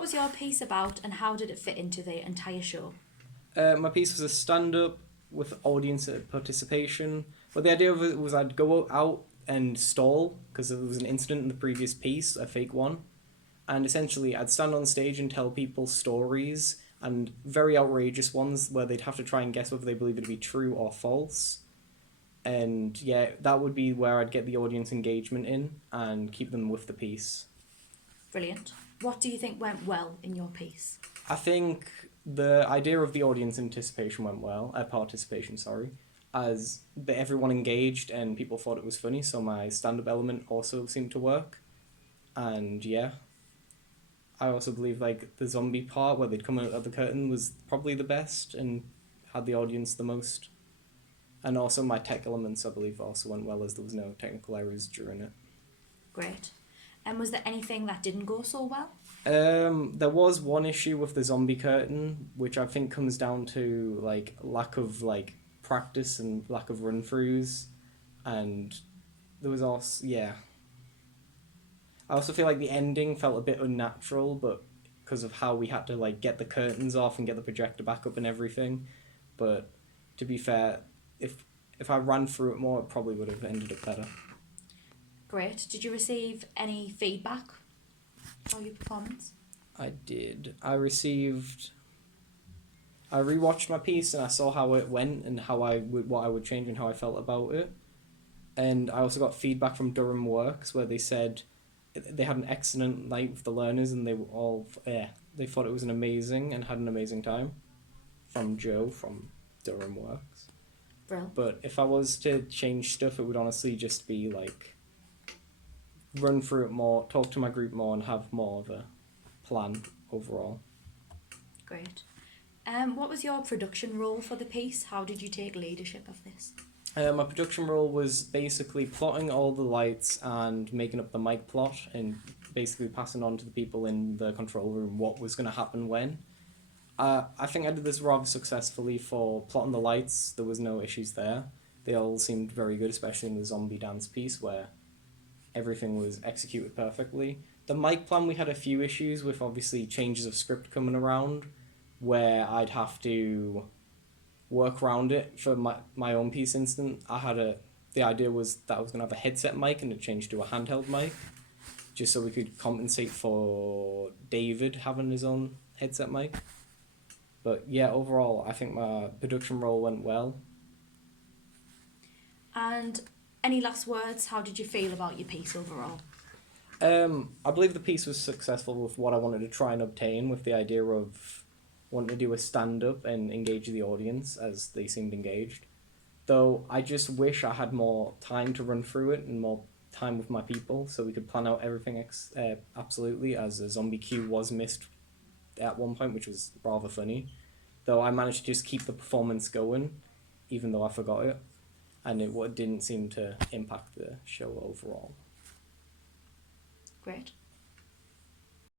what was your piece about and how did it fit into the entire show? My piece was a stand-up with audience participation. But the idea of it was I'd go out and stall because there was an incident in the previous piece, a fake one, and essentially I'd stand on stage and tell people stories and very outrageous ones where they'd have to try and guess whether they believe it to be true or false. And yeah, that would be where I'd get the audience engagement in and keep them with the piece. Brilliant. What do you think went well in your piece? I think the idea of the audience anticipation went well, participation, sorry, as everyone engaged and people thought it was funny, so my stand-up element also seemed to work. And yeah, I also believe like the zombie part where they'd come out of the curtain was probably the best and had the audience the most. And also my tech elements, I believe, also went well as there was no technical errors during it. Great. And was there anything that didn't go so well? There was one issue with the zombie curtain, which I think comes down to like lack of like practice and lack of run throughs, and there was also yeah. I also feel like the ending felt a bit unnatural, but because of how we had to like get the curtains off and get the projector back up and everything. But to be fair, if I ran through it more, it probably would have ended up better. Great. Did you receive any feedback for your performance? I did. I rewatched my piece and I saw how it went and what I would change and how I felt about it. And I also got feedback from Durham Works where they said they had an excellent night with the learners and they were all they thought it was an amazing and had an amazing time. From Joe from Durham Works. Brill. But if I was to change stuff, it would honestly just be like run through it more, talk to my group more, and have more of a plan overall. Great. What was your production role for the piece? How did you take leadership of this? My production role was basically plotting all the lights and making up the mic plot and basically passing on to the people in the control room what was going to happen when. I think I did this rather successfully for plotting the lights. There was no issues there. They all seemed very good, especially in the zombie dance piece where everything was executed perfectly. The mic plan, we had a few issues with obviously changes of script coming around where I'd have to work around it for my own piece instant. The idea was that I was going to have a headset mic and it changed to a handheld mic just so we could compensate for David having his own headset mic. But yeah, overall, I think my production role went well. And any last words? How did you feel about your piece overall? I believe the piece was successful with what I wanted to try and obtain with the idea of wanting to do a stand-up and engage the audience as they seemed engaged. Though I just wish I had more time to run through it and more time with my people so we could plan out everything absolutely, as a zombie queue was missed at one point, which was rather funny. Though I managed to just keep the performance going, even though I forgot it, and it didn't seem to impact the show overall. Great.